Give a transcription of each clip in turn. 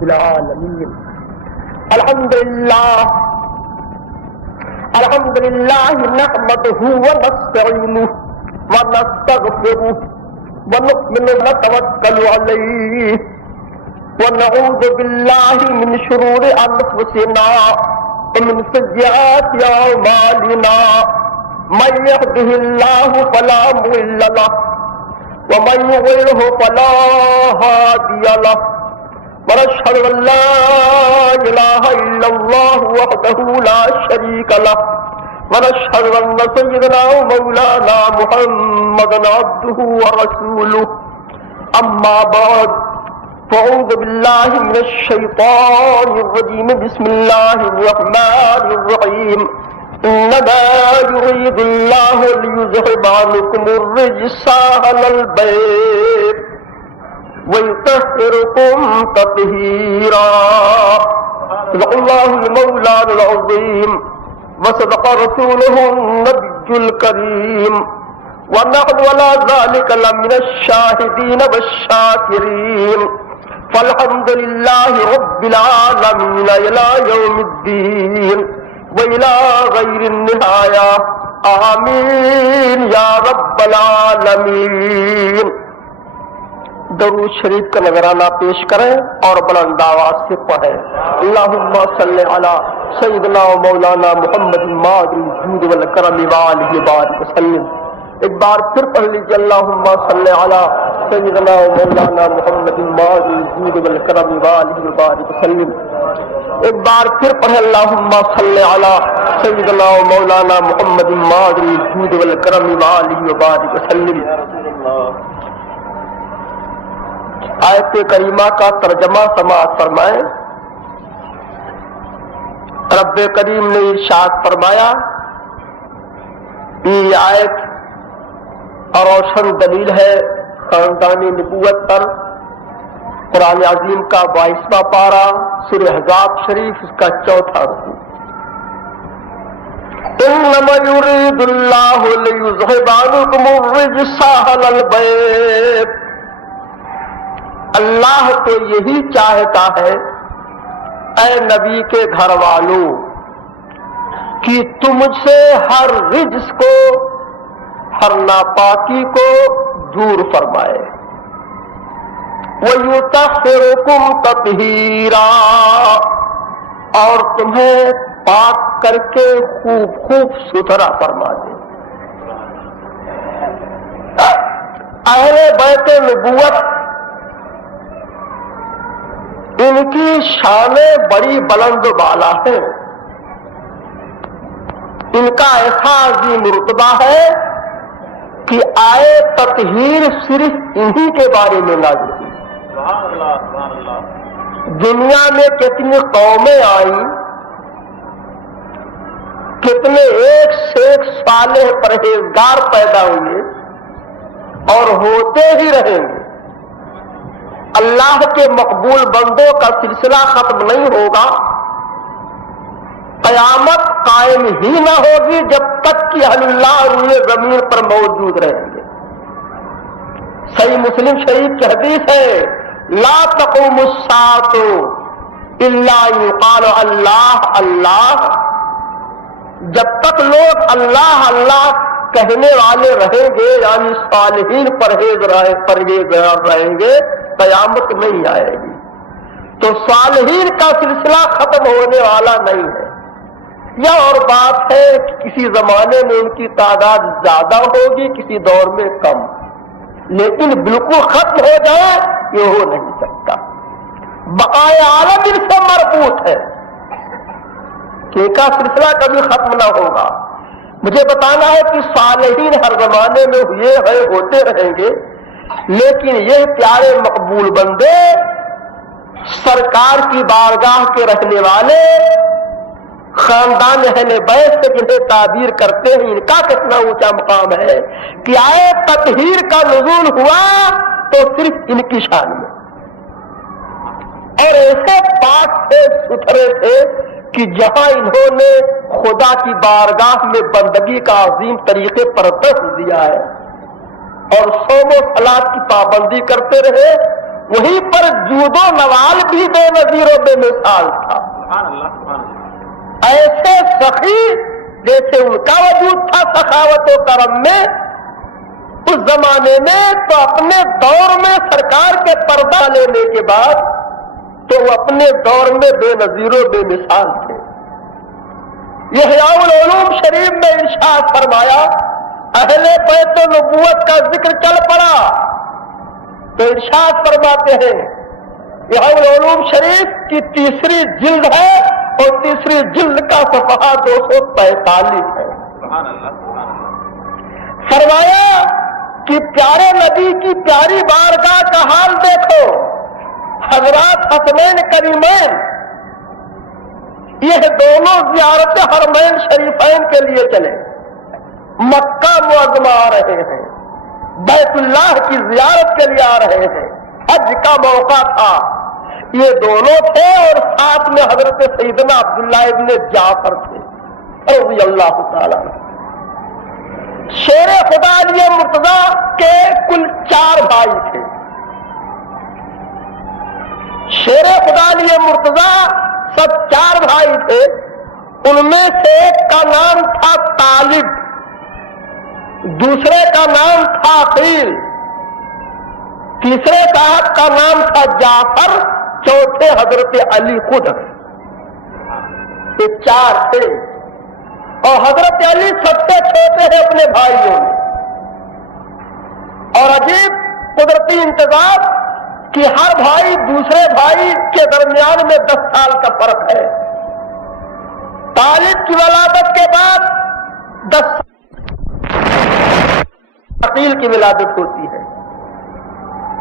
رب العالمین. الحمدللہ نحمده ونستعینه ونستغفره ونؤمن ونتوکل علیہ ونعوذ باللہ من شرور انفسنا ومن سیئات اعمالنا من يهده الله فلا مضل له ومن يضلل فلا هادي له ونشهد ان لا اله الا الله وحده لا شريك له ونشهد ان سيدنا ومولانا محمدا عبده ورسوله. اما بعد فاعوذ بالله من الشيطان الرجيم. بسم الله الرحمن الرحيم. انما يريد الله ليذهب عنكم الرجس اهل البيت ويطهركم تطهيرا. صدق الله المولى العظيم وصدق رسوله النبي الكريم ونحن على ذلك لمن الشاهدين والشاكرين. فالحمد لله رب العالمين إلى يوم الدين وإلى غير النهاية. آمین یا رب العالمین. درود شریف کا نذرانہ پیش کریں اور بلند آواز سے پڑھیں. اللہم صلی علی سیدنا و مولانا محمد ماضی الجود والکرم وآلہ وبارک وسلم. ایک بار پھر پڑھ لیجیے. اللہم صلی علی سیدنا و مولانا محمد ماضی الجود والکرم وآلہ وبارک وسلم. ایک بار پھر پڑھیں. اللہم صلی علی سیدنا و مولانا محمد ماضی الجود والکرم وآلہ وبارک وسلم. آیت کریمہ کا ترجمہ سماعت فرمائیں. رب کریم نے ارشاد فرمایا، یہ آیت روشن دلیل ہے خاندانی نبوت پر. قرآن عظیم کا 22واں پارہ سورہ احزاب شریف اس کا 4تھا رکوع. انما یرید اللہ لیذھب عنکم الرجس اہل البیت. اللہ تو یہی چاہتا ہے اے نبی کے گھر والوں کہ تم سے ہر رجس کو، ہر ناپاکی کو دور فرمائے. وَيُطَهِّرُكُمْ تَطْهِيرًا، اور تمہیں پاک کر کے خوب ستھرا فرما دے. اہل بیت نبوت ان کی شانیں بڑی بلند و بالا ہیں. ان کا ایسا عظیم رتبہ ہے کہ آئے تطہیر صرف انہی کے بارے میں نازل ہوئی. دنیا میں کتنی قومیں آئیں، کتنے ایک سے ایک صالح پرہیزگار پیدا ہوئے اور ہوتے ہی رہیں گے. اللہ کے مقبول بندوں کا سلسلہ ختم نہیں ہوگا. قیامت قائم ہی نہ ہوگی جب تک کہ اہل اللہ روئے زمین پر موجود رہیں گے. صحیح مسلم شریف کی حدیث ہے، لا تقوم الساعة الا یقال اللہ اللہ. جب تک لوگ اللہ اللہ کہنے والے رہیں گے، یعنی صالحین پرہیزگار رہیں گے، قیامت نہیں آئے گی. تو صالحین کا سلسلہ ختم ہونے والا نہیں ہے. یہ اور بات ہے کہ کسی زمانے میں ان کی تعداد زیادہ ہوگی، کسی دور میں کم، لیکن بالکل ختم ہو جائے یہ ہو نہیں سکتا. بقائے عالم ان سے مربوط ہے کہ ان کا سلسلہ کبھی ختم نہ ہوگا. مجھے بتانا ہے کہ صالحین ہر زمانے میں ہوئے ہیں، ہوتے رہیں گے، لیکن یہ پیارے مقبول بندے سرکار کی بارگاہ کے رہنے والے خاندان اہل بیت سے جنہیں تعبیر کرتے ہیں، ان کا کتنا اونچا مقام ہے کہ آئے تطہیر کا نزول ہوا تو صرف ان کی شان میں، اور ایسے پاک تھے، ستھرے تھے کہ جہاں انہوں نے خدا کی بارگاہ میں بندگی کا عظیم طریقے پر درس دیا ہے اور صوم و صلات کی پابندی کرتے رہے، وہیں پر جود و نوال بھی بے نظیر و بے مثال تھا. ایسے سخی جیسے ان کا وجود تھا سخاوت و کرم میں اس زمانے میں، تو اپنے دور میں سرکار کے پردہ لینے کے بعد تو وہ اپنے دور میں بے نظیر و بے مثال تھے. احیاء العلوم شریف میں ارشاد فرمایا، اہل بیت نبوت کا ذکر چل پڑا تو ارشاد فرماتے ہیں، احیاء العلوم شریف کی تیسری جلد ہے اور تیسری جلد کا صفحہ 245 ہے. فرمایا کہ پیارے نبی کی پیاری بارگاہ کا حال دیکھو. حضرات حسنین کریمین یہ دونوں زیارت حرمین شریفین کے لیے چلے، مکہ معظمہ آ رہے ہیں، بیت اللہ کی زیارت کے لیے آ رہے ہیں، حج کا موقع تھا. یہ دونوں تھے اور ساتھ میں حضرت سیدنا عبداللہ ابن جعفر تھے رضی اللہ تعالیٰ. شیر خدا علی مرتضیٰ کے کل 4 بھائی تھے. شیر خدا علی مرتضیٰ سب 4 بھائی تھے. ان میں سے ایک کا نام تھا طالب، دوسرے کا نام تھا عقیل، تیسرے صاحب کا نام تھا جعفر، چوتھے حضرت علی خود. یہ 4 تھے اور حضرت علی سب سے چھوٹے ہیں اپنے بھائیوں میں. اور عجیب قدرتی انتظام کہ ہر بھائی دوسرے بھائی کے درمیان میں 10 سال کا فرق ہے. طالب کی ولادت کے بعد 10 عقیل کی ولادت ہوتی ہے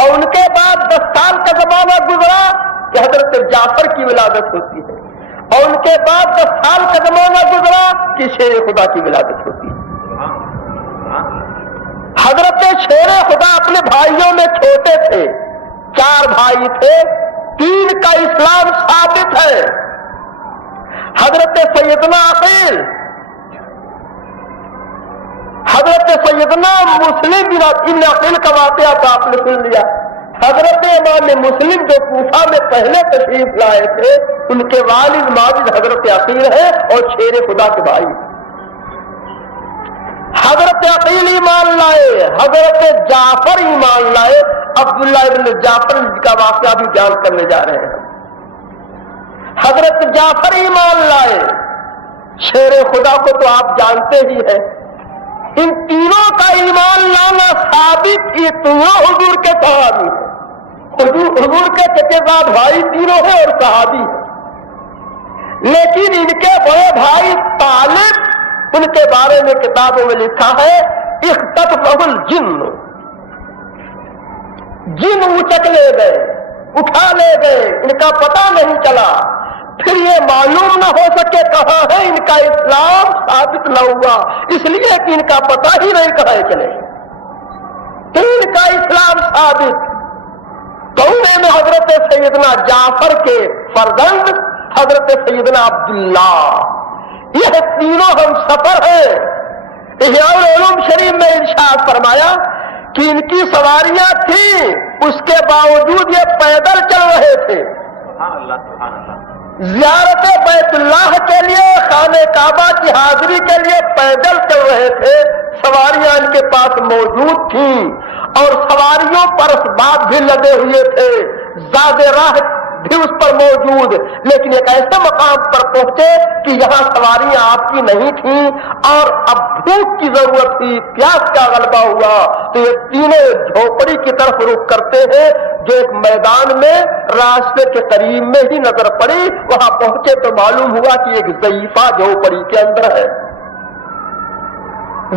اور ان کے بعد 10 سال کا زمانہ گزرا کہ حضرت جعفر کی ولادت ہوتی ہے اور ان کے بعد 10 سال کا زمانہ گزرا کہ شیر خدا کی ولادت ہوتی ہے. حضرت شیر خدا اپنے بھائیوں میں چھوٹے تھے. 4 بھائی تھے، 3 کا اسلام ثابت ہے. حضرت سیدنا عقیل، حضرت سیدنا مسلم بن عقیل کا واقعہ تو آپ نے سن لیا. حضرت امام مسلم جو کوفہ میں پہلے تشریف لائے تھے ان کے والد ماجد حضرت عقیل ہیں اور شیر خدا کے بھائی. حضرت عقیل ایمان لائے، حضرت جعفر ایمان لائے. عبداللہ ابن جعفر کا واقعہ بھی بیان کرنے جا رہے ہیں. حضرت جعفر ایمان لائے. شیر خدا کو تو آپ جانتے ہی ہیں. ان تینوں کا ایمان لانا ثابت، یہ تینوں حضور کے صحابی ہیں. حضور کے چچیزاد بھائی تینوں ہیں اور صحابی ہیں. لیکن ان کے بڑے بھائی طالب، ان کے بارے میں کتابوں میں لکھا ہے اختطفہ الجن، جن اچک لے گئے، اٹھا لے گئے، ان کا پتہ نہیں چلا. پھر یہ معلوم نہ ہو سکے کہاں ہے، ان کا اسلام ثابت نہ ہوا اس لیے کہ ان کا پتہ ہی نہیں کہاں چلے. پھر ان کا اسلام ثابت. کون میں حضرت سیدنا جعفر کے فرزند حضرت سیدنا عبداللہ، یہ تینوں ہم سفر ہیں. احیاء العلوم شریف میں ارشاد فرمایا کہ ان کی سواریاں تھیں، اس کے باوجود یہ پیدل چل رہے تھے. زیارت بیت اللہ کے لیے، خانہ کعبہ کی حاضری کے لیے پیدل چل رہے تھے. سواریاں ان کے پاس موجود تھیں اور سواریوں پر اسباب بھی لگے ہوئے تھے، زاد راہ بھی اس پر موجود. لیکن ایک ایسے مقام پر پہنچے کہ یہاں سواریاں آپ کی نہیں تھیں اور اب بھوک کی ضرورت تھی، پیاس کا غلبہ ہوا تو یہ تینوں جھوپڑی کی طرف رخ کرتے ہیں جو ایک میدان میں راستے کے قریب میں ہی نظر پڑی. وہاں پہنچے تو معلوم ہوا کہ ایک ضعیفہ جھوپڑی کے اندر ہے.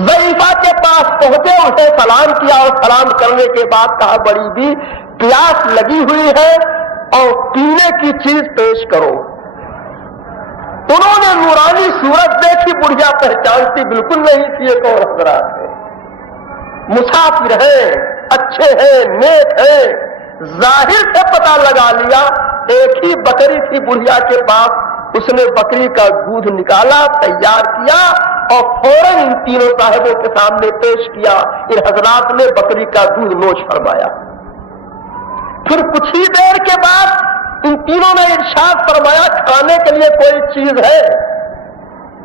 ضعیفہ کے پاس پہنچے، اسے سلام کیا اور سلام کرنے کے بعد کہا بڑی بھی پیاس لگی ہوئی ہے اور پینے کی چیز پیش کرو. انہوں نے نورانی صورت دیکھی، بڑھیا پہچانتی بالکل نہیں تھی ایک اور حضرات ہے، مسافر ہے، اچھے ہیں، نیک ہے. ظاہر سے پتہ لگا لیا. ایک ہی بکری تھی بڑھیا کے پاس، اس نے بکری کا دودھ نکالا، تیار کیا اور فوراً ان تینوں صاحبوں کے سامنے پیش کیا. ان حضرات نے بکری کا دودھ نوش فرمایا. پھر کچھ ہی دیر کے بعد ان تینوں نے ارشاد فرمایا کھانے کے لیے کوئی چیز ہے؟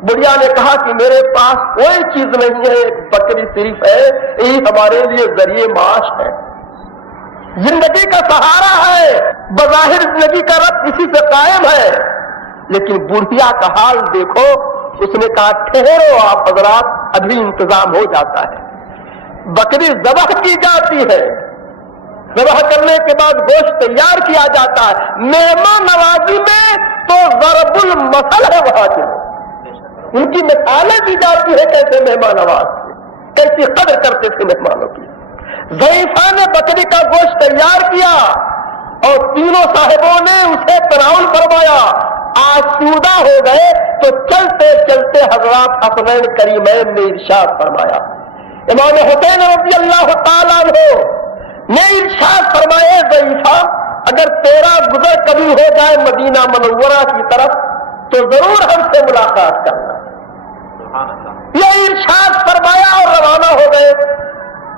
بڑھیا نے کہا کہ میرے پاس کوئی چیز نہیں ہے، ایک بکری صرف ہے، یہی ہمارے لیے ذریعے معاش ہے، زندگی کا سہارا ہے، بظاہر زندگی کا رب کسی سے قائم ہے۔ لیکن بڑھیا کا حال دیکھو، اس نے کہا ٹھہرو آپ حضرات، ابھی انتظام ہو جاتا ہے۔ بکری ذبح کی جاتی ہے، ذبح کرنے کے بعد گوشت تیار کیا جاتا ہے، مہمان نوازی میں تو ضرب المثل ہے وہاں کے، ان کی مثالیں دی جاتی ہے کیسے مہمان نواز تھے، کیسی قدر کرتے تھے مہمانوں کی۔ ضعیفہ نے بکری کا گوشت تیار کیا اور تینوں صاحبوں نے اسے تناول فرمایا، آسودہ ہو گئے تو چلتے چلتے حضرات حسنین کریمین نے ارشاد فرمایا، امام حسین رضی اللہ تعالیٰ عنہ نے ارشاد فرمائے ضعیفہ اگر تیرا گزر کبھی ہو جائے مدینہ منورہ کی طرف تو ضرور ہم سے ملاقات کرنا۔ یہ ارشاد فرمایا اور روانہ ہو گئے۔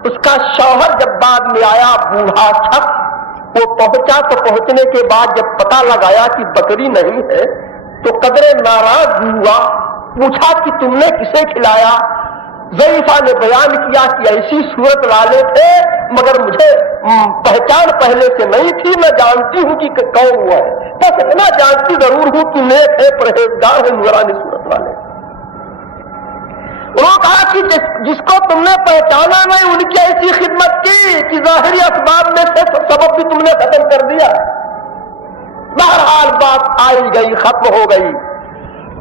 اس کا شوہر جب بعد میں آیا، بوڑھا شخص، وہ پہنچا تو پہنچنے کے بعد جب پتہ لگایا کہ بکری نہیں ہے تو قدرے ناراض ہوا، پوچھا کہ تم نے کسے کھلایا؟ ضعیفہ نے بیان کیا کہ ایسی صورت والے تھے مگر مجھے پہچان پہلے سے نہیں تھی، میں جانتی ہوں کہ کون ہوا ہے، بس اتنا جانتی ضرور ہوں کہ نیک ہے، پرہیزگار ہے، نورانی صورت والے۔ انہوں نے کہا کہ جس کو تم نے پہچانا نہیں ان کی ایسی خدمت کی کہ ظاہری اسباب میں سے سبب بھی تم نے ختم کر دیا۔ بہرحال بات آئی گئی، ختم ہو گئی۔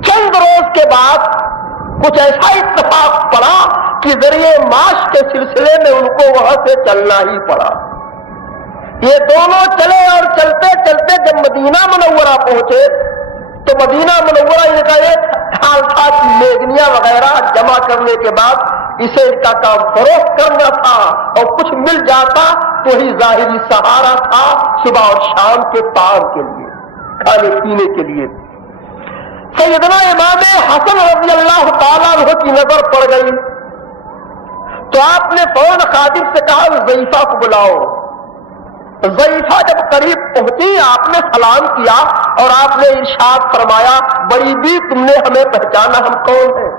چند روز کے بعد کچھ ایسا اتفاق پڑا کہ ذریعے معاش کے سلسلے میں ان کو وہاں سے چلنا ہی پڑا۔ یہ دونوں چلے اور چلتے چلتے جب مدینہ منورہ پہنچے تو مدینہ منورہ ان کا ایک حال تھا کہ لیگنیاں وغیرہ جمع کرنے کے بعد اسے ان کا کام فروخت کرنا تھا اور کچھ مل جاتا تو ہی ظاہری سہارا تھا صبح اور شام کے پان کے لیے، کھانے پینے کے لیے۔ سیدنا امام حسن رضی اللہ تعالیٰ عنہ کی نظر پڑ گئی تو آپ نے فوراً خادم سے کہا ضعیفہ کو بلاؤ۔ ضعیفہ جب قریب پہنچی آپ نے سلام کیا اور آپ نے ارشاد فرمایا بڑی بھی تم نے ہمیں پہچانا ہم کون ہیں؟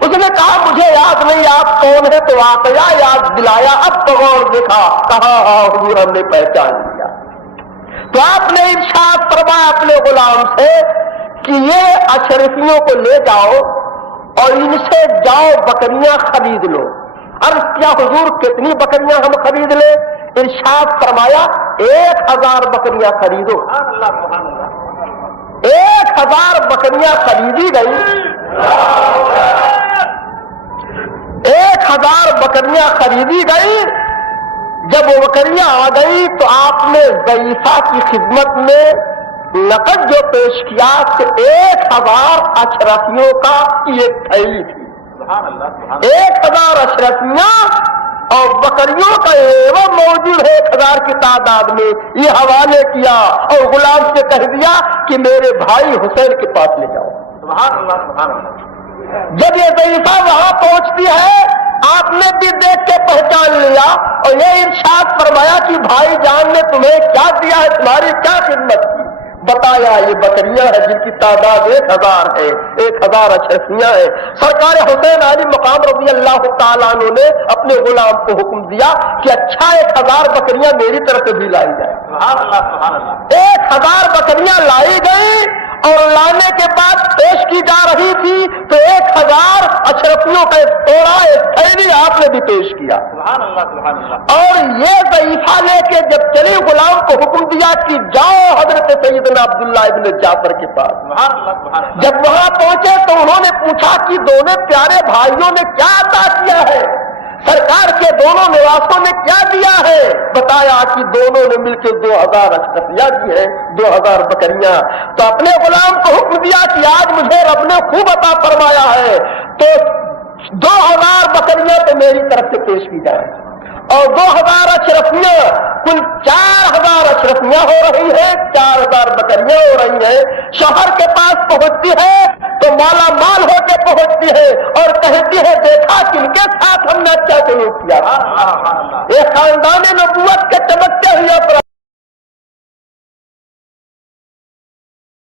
اس نے کہا مجھے یاد نہیں آپ کون ہیں، تو واقعہ یاد دلایا، اب بغور دیکھا، کہا ہاں حضور ہم نے پہچان لیا۔ تو آپ نے ارشاد فرمایا اپنے غلام سے کہ یہ اشرفیوں کو لے جاؤ اور ان سے جاؤ بکریاں خرید لو۔ عرض کیا حضور کتنی بکریاں ہم خرید لیں؟ ارشاد فرمایا 1000 بکریاں خریدو۔ 1000 بکریاں خریدی گئی۔ 1000 بکریاں خریدی گئی۔ جب وہ بکریاں آ گئی تو آپ نے ضعیفہ کی خدمت میں نقد جو پیش کیا کہ 1000 اشرفیوں کا یہ تھیلی تھی۔ 1000 اشرفیاں اور بکریوں کا ایوہ موجود ہے 1000 کی تعداد میں، یہ حوالے کیا اور غلام سے کہہ دیا کہ میرے بھائی حسین کے پاس لے جاؤ۔ سبحان اللہ سبحان اللہ۔ جب یہ ضعیفہ وہاں پہنچتی ہے آپ نے بھی دیکھ کے پہچان لیا اور یہ ارشاد فرمایا کہ بھائی جان نے تمہیں کیا دیا ہے، تمہاری کیا خدمت کی؟ بتایا یہ بکریاں ہیں جن کی تعداد 1000 ہے، 1000 اشرفیاں ہیں۔ سرکار حسین علی مقام رضی اللہ تعالیٰ عنہ نے اپنے غلام کو حکم دیا کہ اچھا 1000 بکریاں میری طرف سے بھی لائی جائے۔ 1000 بکریاں لائی گئی اور لانے کے بعد پیش کی جا رہی تھی تو 1000 اشرفیوں کا ایک توڑا ایک تھیلی آپ نے بھی پیش کیا۔ اور یہ ضعیفہ لے کے جب چلی غلام کو حکم دیا کہ جاؤ حضرت سیدنا عبداللہ ابن جعفر کے پاس۔ جب وہاں پہنچے تو انہوں نے پوچھا کہ دونوں پیارے بھائیوں نے کیا عطا کیا ہے، سرکار کے دونوں نواسوں نے کیا دیا ہے؟ بتایا کہ دونوں نے مل کے 2000 اشرفیاں دی ہیں، 2000 بکریاں۔ تو اپنے غلام کو حکم دیا کہ آج مجھے رب نے خوب عطا فرمایا ہے تو 2000 بکریاں تو میری طرف سے پیش کی جائیں اور 2000 اشرفیاں، کل 4000 اشرفیاں ہو رہی ہیں، 4000 بکریاں چیزیں ہو رہی ہیں، شوہر کے پاس پہنچتی ہے تو مالا مال ہو کے پہنچتی ہے اور کہتی ہے دیکھا کن کے ساتھ ہم نے اچھا سلوک کیا۔ یہ خاندان نبوت کے چمکتے ہوئے